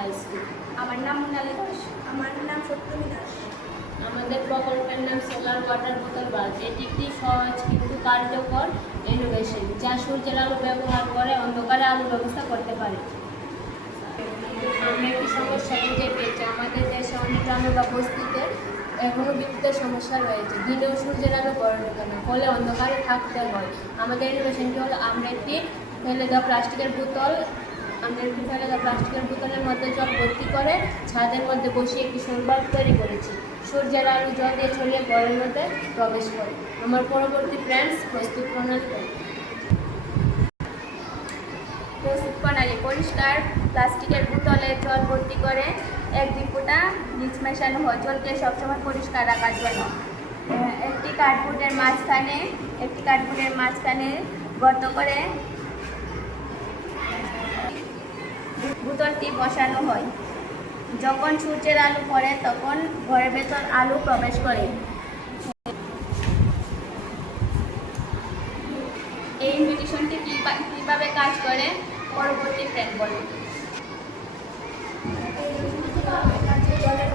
High school. আমার নাম মোনালি দাস। আমার নাম সত্যমী দাস। আমাদের প্রকল্পের নাম সোলার ওয়াটার বোতল বাল্ব। এটি একটি সহজ কিন্তু কার্যকর ইনোভেশন যা সূর্যের আলো ব্যবহার করে অন্ধকারে আলো ব্যবস্থা করতে পারে। আমরা একটি সমস্যা খুঁজে পেয়েছি। আমাদের দেশে অনেক গ্রামে বা বস্তিতে এখনও বিদ্যুতের সমস্যা রয়েছে। দিনেও সূর্যের আলো পড়ে ঢোকে না, ফলে অন্ধকারে থাকতে হয়। আমাদের ইনোভেশনটি হলো আমরা একটি ফেলে দেওয়া প্লাস্টিকের বোতলের মধ্যে জল ভর্তি করে ছাদের মধ্যে বসিয়ে একটি সৌর বাল্ব তৈরি করেছি। সূর্যের আলো জল দিয়ে ছড়িয়ে ঘরের মধ্যে প্রবেশ করে। আমার পরবর্তী প্রস্তুত প্রণালী পরিষ্কার প্লাস্টিকের বোতলে জল ভর্তি করে 1-2 ফোঁটা ব্লিচ মেশানো হয় জলকে সবসময় পরিষ্কার রাখার জন্য। একটি কার্ডবোর্ডের মাঝখানে গর্ত করে বোতলটি বসানো হয়। যখন সূর্যের আলো পড়ে তখন ঘরের ভেতর আলো প্রবেশ করে। এই ইনভিটেশনটি কিভাবে কাজ করে পরবর্তী ফ্রেন্ড বলে। জলের